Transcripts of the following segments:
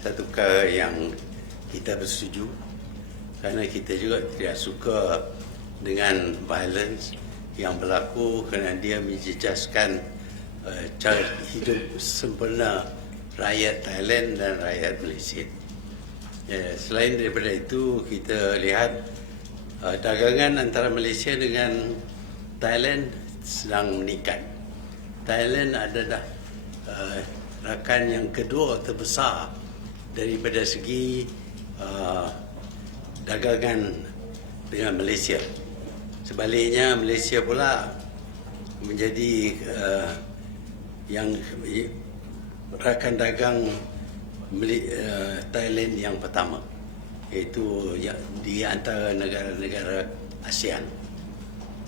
satu perkara yang kita bersetuju, kerana kita juga tidak suka dengan violence yang berlaku kerana dia menjejaskan cara hidup sempurna rakyat Thailand dan rakyat Malaysia. Selain daripada itu, kita lihat dagangan antara Malaysia dengan Thailand sedang meningkat. Thailand adalah rakan yang kedua terbesar daripada segi dagangan dengan Malaysia. Sebaliknya, Malaysia pula menjadi yang rakan dagang Thailand yang pertama, iaitu di antara negara-negara ASEAN.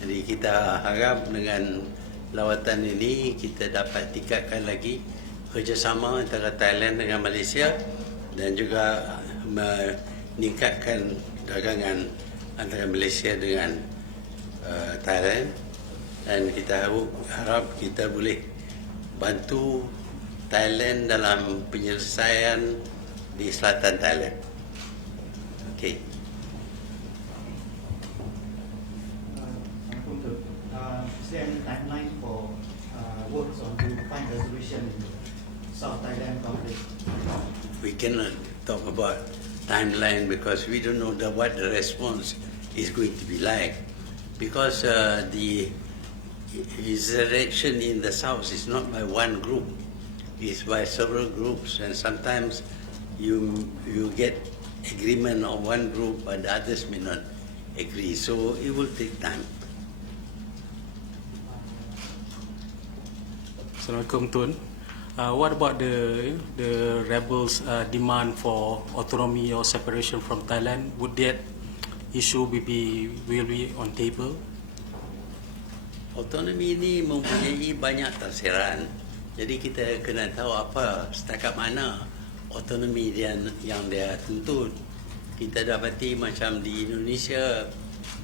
Jadi kita harap dengan lawatan ini kita dapat tingkatkan lagi kerjasama antara Thailand dengan Malaysia dan juga meningkatkan dagangan antara Malaysia dengan Thailand, dan kita harap kita boleh bantu Thailand dalam penyelesaian di selatan Thailand. Okey. Is there any timeline for works on to find resolution in South Thailand conflict? We cannot talk about timeline because we don't know what the response is going to be like. Because the insurrection in the south is not by one group, it's by several groups, and sometimes you get agreement of one group but the others may not agree, so it will take time. Assalamualaikum Tun. What about the rebels' demand for autonomy or separation from Thailand? Would that issue will be on table? Autonomi ini mempunyai banyak tafsiran. Jadi kita kena tahu apa setakat mana autonomi yang dia tuntut. Kita dapati macam di Indonesia,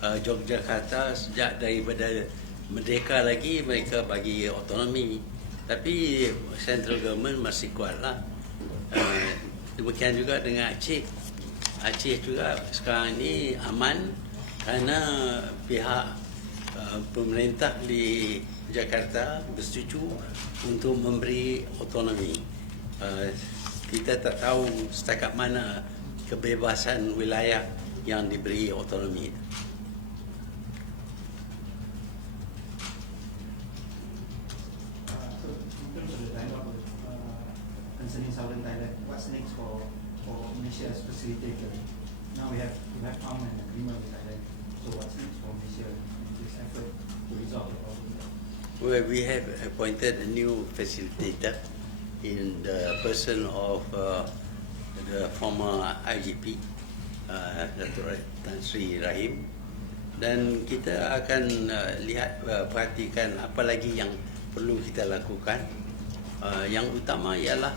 Yogyakarta sejak daripada merdeka lagi mereka bagi autonomi. Tapi central government masih kuatlah. Demikian juga dengan Aceh. Aceh juga sekarang ini aman kerana pihak pemerintah di Jakarta bersetuju untuk memberi autonomi. Kita tak tahu setakat mana kebebasan wilayah yang diberi autonomi. So, in terms of the dialogue concerning Southern Thailand, what's next for Malaysia as facilitator? Now we have found an agreement with Thailand. So what's next for Malaysia in this effort to resolve the problem? Well, we have appointed a new facilitator in the person of the former IGP, Datuk Tan Sri Rahim, dan kita akan lihat perhatikan apa lagi yang perlu kita lakukan. Yang utama ialah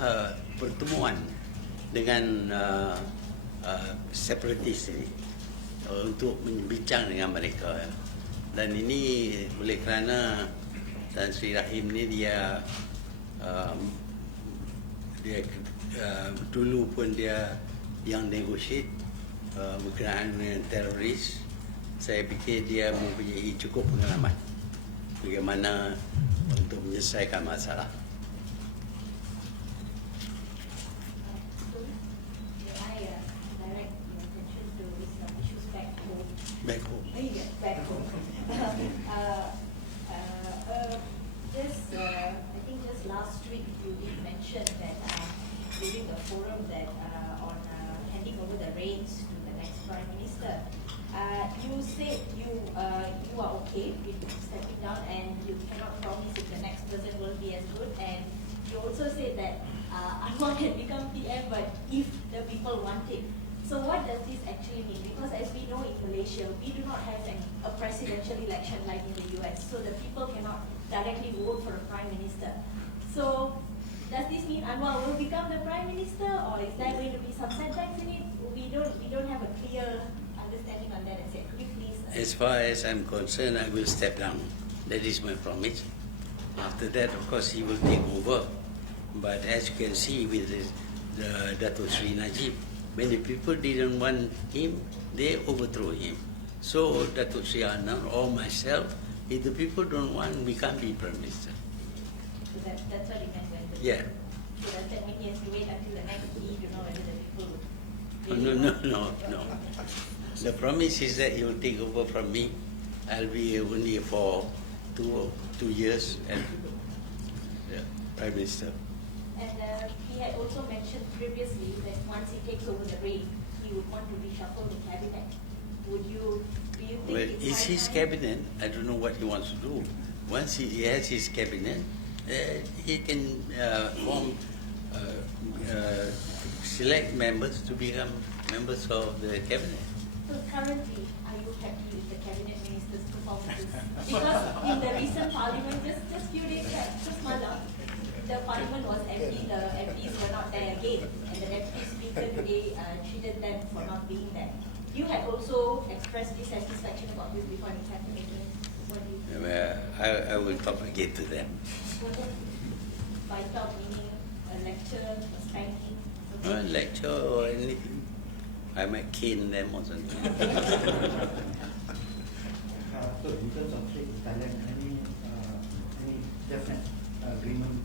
pertemuan dengan separatist ini untuk berbincang dengan mereka, dan ini oleh kerana Tan Sri Rahim ni dia dulu pun dia yang negotiate berkenaan dengan teroris. Saya fikir dia mempunyai cukup pengalaman bagaimana untuk menyelesaikan masalah. Back home. Back home. I think just last week you did mention that during the forum that on handing over the reins to the next Prime Minister, you said you are okay with stepping down and you cannot promise if the next person will be as good, and you also said that Anwar can become PM but if the people want it. So what does this actually mean? Because as we know in Malaysia, we do not have a presidential election like in the US. So the people cannot directly vote for a prime minister. So does this mean Anwar will become the prime minister, or is there going to be some setbacks in it? We don't have a clear understanding on that. Could you please? As far as I'm concerned, I will step down. That is my promise. After that, of course, he will take over. But as you can see, with Dato' Sri Najib. Many people didn't want him, they overthrew him. So Dato' Sri Anand or myself, if the people don't want, we can't be Prime Minister. So that's what you meant when the Yeah. So does that mean he has to wait until the next meeting to know whether the people No. The promise is that he will take over from me. I'll be only for two years and Prime Minister. And he had also mentioned previously that once he takes over the reign, he would want to reshuffle the cabinet. Do you think Well, it's it's high his time? cabinet. I don't know what he wants to do. Once he has his cabinet, he can select members to become members of the cabinet. So currently, are you happy with the cabinet minister's performances? Because in the recent parliament, just few days back, just malam, the parliament was empty, the MPs were not there again, and the deputy speaker today treated them for not being there. You had also expressed dissatisfaction about this before it happened again. What do you think? I will talk again to them. By talk meaning a lecture, a spanking? No lecture or anything. I might cane them or something. So in terms of trade with Thailand, any definite agreement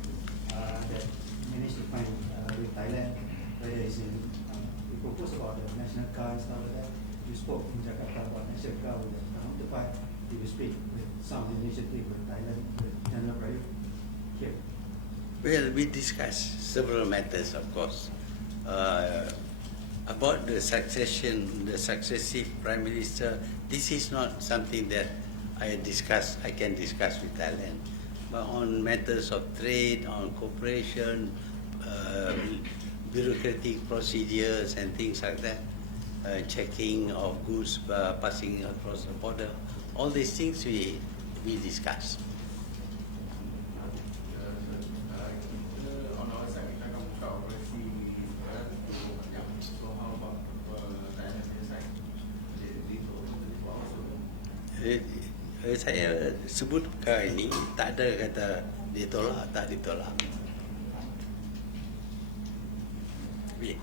that managed to find with Thailand, whether it's in, we proposed about the national car and stuff like that. You spoke in Jakarta about national car with the counterpart. Did you speak with some initiative with Thailand, with General Prayut here? Well, we discussed several matters, of course. About the succession, the successive Prime Minister, this is not something that I can discuss with Thailand. But on matters of trade, on cooperation, bureaucratic procedures and things like that, checking of goods passing across the border, all these things we discuss. On our side, kita akan buka operasi banyak. So how about Thailand punya side? Saya sebut kali ini tak ada kata ditolak tak ditolak. Yeah.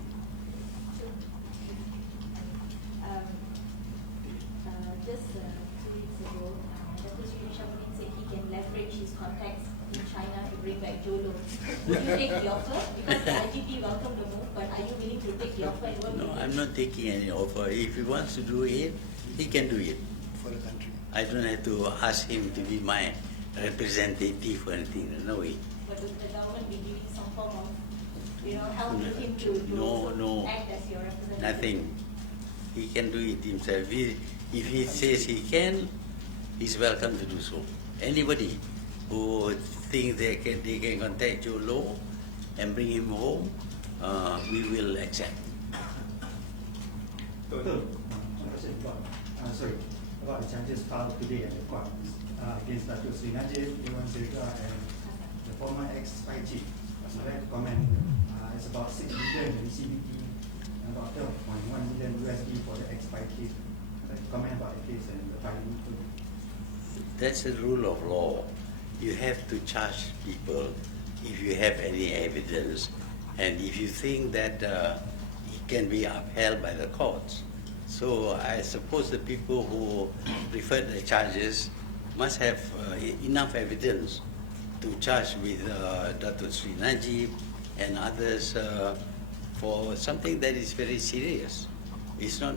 Just 2 weeks ago, Dr. Sri Shabuddin said he can leverage his contacts in China to bring back Jolo. Would you take the offer? Because the IGP welcomed the move, but are you willing to take the offer and work No, with I'm him? not taking any offer. If he wants to do it, he can do it. For the country. I don't have to ask him to be my representative or anything. No way. But would the government be giving some form of, help to him to No, also no. act as your representative? Nothing. He can do it himself. If he says he can, he's welcome to do so. Anybody who thinks they can contact Joe Low and bring him home, we will accept. About the charges filed today at the court against Dato' Sri Najib, Dewan Sirga, and the former ex-spy chief. I'd like to comment. It's about 6 billion in CBT and about 12.1 million USD for the ex-spy chief. I'd like to comment about the case and the filing. That's the rule of law. You have to charge people if you have any evidence and if you think that it can be upheld by the courts. So I suppose the people who preferred the charges must have enough evidence to charge with Dato' Sri Najib and others for something that is very serious. It's not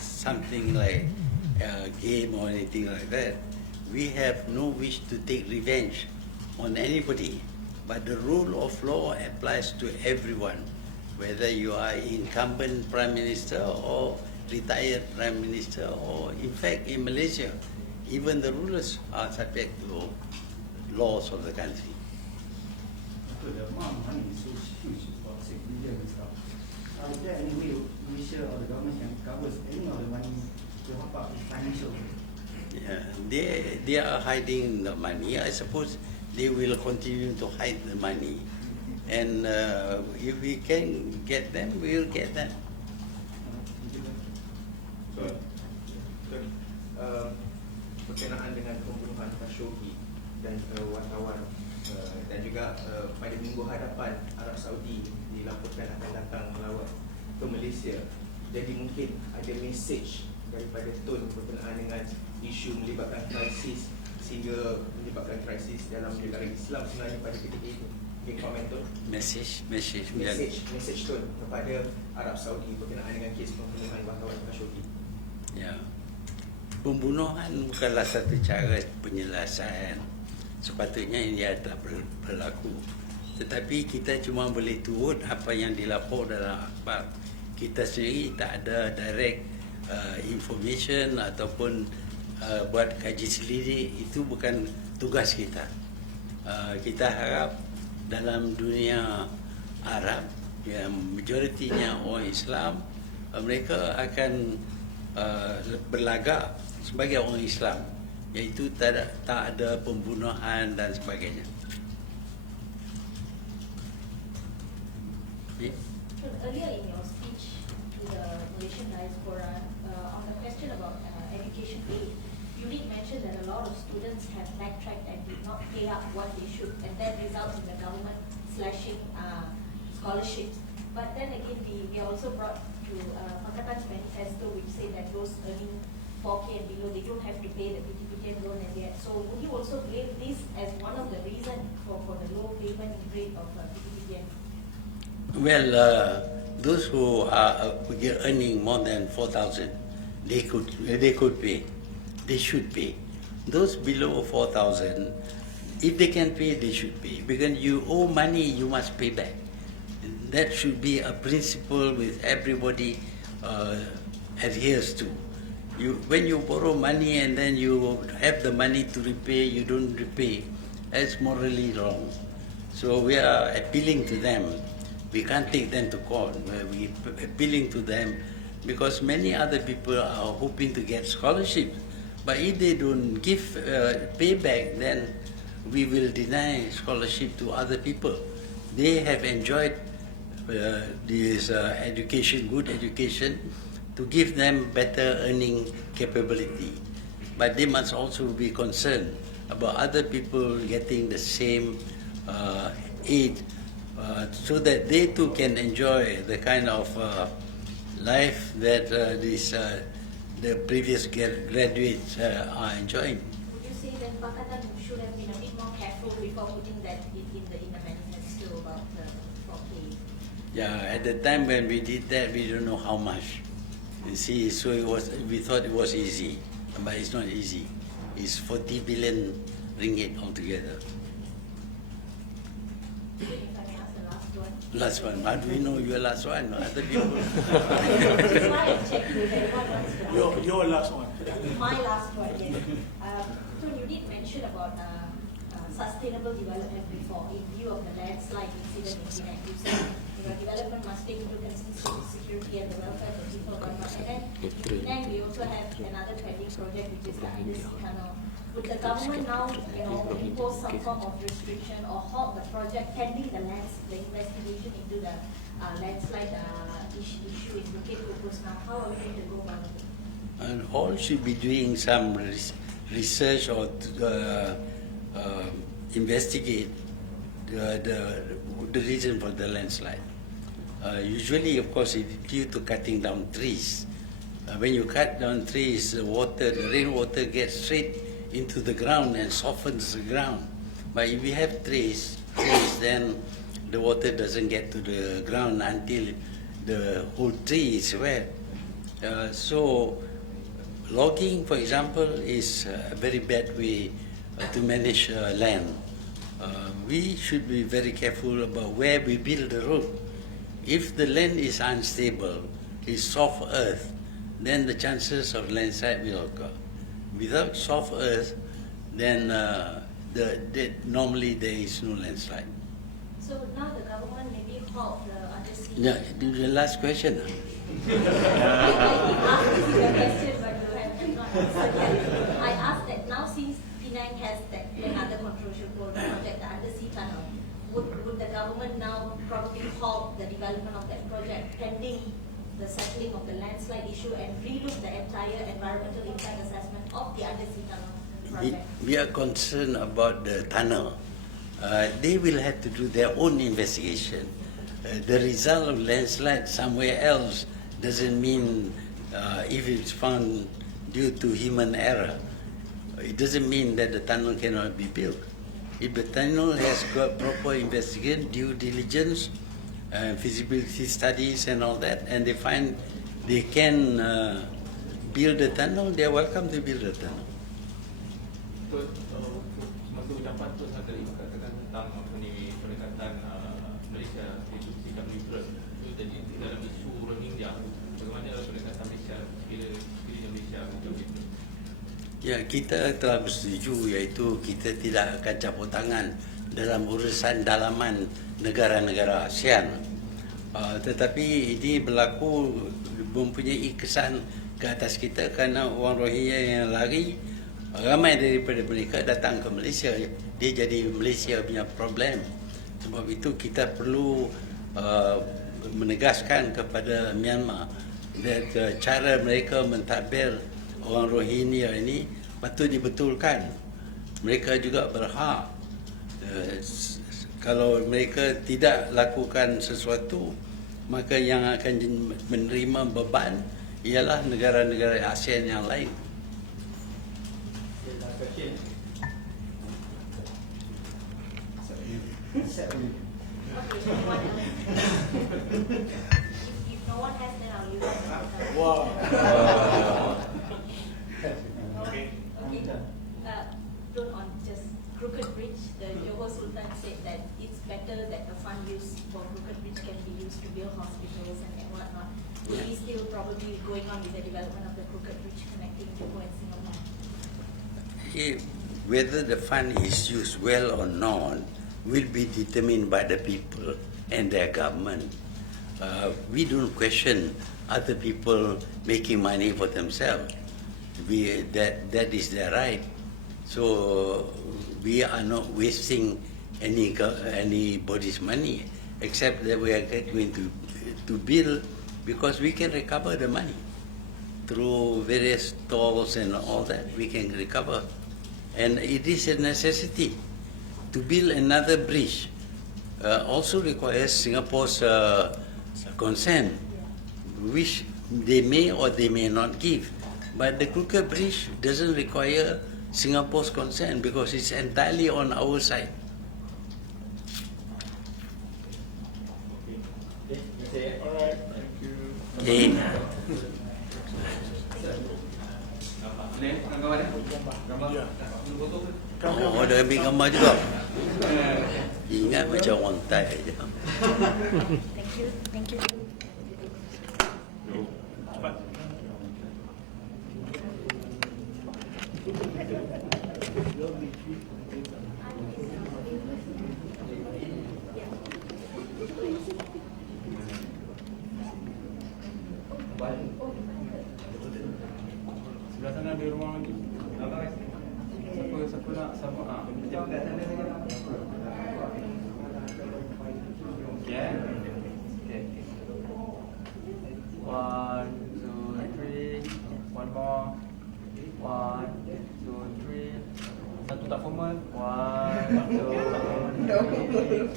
something like a game or anything like that. We have no wish to take revenge on anybody, but the rule of law applies to everyone, whether you are incumbent Prime Minister or retired Prime Minister, or in fact in Malaysia, even the rulers are subject to laws of the country. So the amount of money is so huge, it's about 6 billion and stuff. Is there any way Malaysia or the government can cover any of the money to help out with financial? Yeah, they are hiding the money. I suppose they will continue to hide the money, and if we can get them, we will get them. Berkenaan dengan pembunuhan Khashoggi dan wartawan, Dan juga pada minggu hadapan Arab Saudi dilaporkan akan datang melawat ke Malaysia. Jadi mungkin ada mesej daripada Tun berkenaan dengan isu melibatkan krisis sehingga menyebabkan krisis dalam negara Islam sebenarnya pada ketika itu. Mungkin komen Tun. Mesej Tun kepada Arab Saudi berkenaan dengan kes pembunuhan wartawan Khashoggi. Ya. Pembunuhan bukanlah satu cara penyelesaian. Sepatutnya ini tak berlaku. Tetapi kita cuma boleh turut apa yang dilapor dalam akhbar. Kita sendiri tak ada direct information ataupun buat kaji selidik. Itu bukan tugas kita. Kita harap dalam dunia Arab yang majoritinya orang Islam, mereka akan berlagak sebagai orang Islam, iaitu tak ada pembunuhan dan sebagainya. Earlier in your speech to the Malaysian diaspora, on the question about education aid, you did mention that a lot of students have backtracked and did not pay up what they should, and that results in the government slashing scholarships. But then again, we also brought to Pakatan's manifesto, which say that those earning 4K and below, they don't have to pay the PTPTN loan as yet. So would you also blame this as one of the reasons for the low payment rate of PTPTN? Well, those who are earning more than 4,000, they could pay. They should pay. Those below 4,000, if they can pay, they should pay. Because you owe money, you must pay back. That should be a principle with everybody adheres to. When you borrow money and then you have the money to repay, you don't repay, that's morally wrong. So we are appealing to them. We can't take them to court. We're appealing to them because many other people are hoping to get scholarships. But if they don't give payback, then we will deny scholarship to other people. They have enjoyed this education, good education, to give them better earning capability. But they must also be concerned about other people getting the same aid so that they too can enjoy the kind of life that the previous graduates are enjoying. Would you say that Pakatan should have been a bit more careful before putting that in the manifesto about the 4K? Yeah, at the time when we did that, we don't know how much. You see, so we thought it was easy, but it's not easy. It's 40 billion ringgit altogether. If I may ask the last one. Last one. How do we know you're last one? Other people. Which is why I checked with everyone wants to ask. Your last one. My last one, yes. So you did mention about sustainable development before, in view of the landslide incident in Penang. You said development must take into consideration security and the welfare of the people of Bangkok. And then in Penang, we also have another pending project, which is the undersea tunnel. Would the government now, impose some form of restriction or halt the project pending the investigation into the landslide issue in Bukit Kupus now? How are we going to go about it? And all should be doing some research or investigate the reason for the landslide. Usually, of course, it's due to cutting down trees. When you cut down trees, the rainwater gets straight into the ground and softens the ground. But if we have trees, then the water doesn't get to the ground until the whole tree is wet. So logging, for example, is a very bad way to manage land. We should be very careful about where we build the road. If the land is unstable, is soft earth, then the chances of landslide will occur. Without soft earth, then normally there is no landslide. So now the government maybe halt the undersea. Yeah, the last question. I did ask this in the question, but you have not answered yet. I asked that now since Penang has another controversial project, the undersea tunnel, would the government now probably halt the development of that project pending the settling of the landslide issue and relook the entire environmental impact assessment of the undersea tunnel project? We are concerned about the tunnel. they will have to do their own investigation. The result of landslide somewhere else doesn't mean if it's found due to human error, it doesn't mean that the tunnel cannot be built. If the tunnel has got proper investigation, due diligence, feasibility studies and all that, and they find they can build the tunnel, they are welcome to build the tunnel. Semasa ucapan tu saya tadi katakan tentang apa ni pendekatan Malaysia itu sikap neutral. Itu jadi dalam isu Rohingya, bagaimana pendekatan Malaysia sekiranya Malaysia macam itu? Ya, kita telah bersetuju iaitu kita tidak akan campur tangan dalam urusan dalaman negara-negara ASEAN. Tetapi ini berlaku mempunyai kesan ke atas kita kerana orang Rohingya yang lari, ramai daripada mereka datang ke Malaysia. Dia jadi Malaysia punya problem. Sebab itu kita perlu menegaskan kepada Myanmar that cara mereka mentadbir orang Rohingya ini patut dibetulkan. Mereka juga berhak. Kalau mereka tidak lakukan sesuatu, maka yang akan menerima beban ialah negara-negara ASEAN yang lain. If no one has, then I'll use it. Wow. Okay. Don't on just Crooked Bridge. The Johor Sultan said that it's better that the fund used for Crooked Bridge can be used to build hospitals and whatnot. Will we still probably going on with the development of the Crooked Bridge connecting Johor and Singapore? Whether the fund is used well or not will be determined by the people and their government. We don't question other people making money for themselves. That is their right. So we are not wasting anybody's money, except that we are going to build because we can recover the money through various tolls and all that. We can recover, and it is a necessity to build another bridge. Also requires Singapore's consent, which they may or they may not give. But the Crooked Bridge doesn't require Singapore's consent because it's entirely on our side. Alright, thank you. Okay. Oh, ada ambil gambar juga. Ingat macam orang Thai je. Thank you. Thank you. Sebelah sana ada ruang lagi. Siapa nak sama? Okay. One, two, three. One more. One, two, three. Satu tak formal. One, two, three.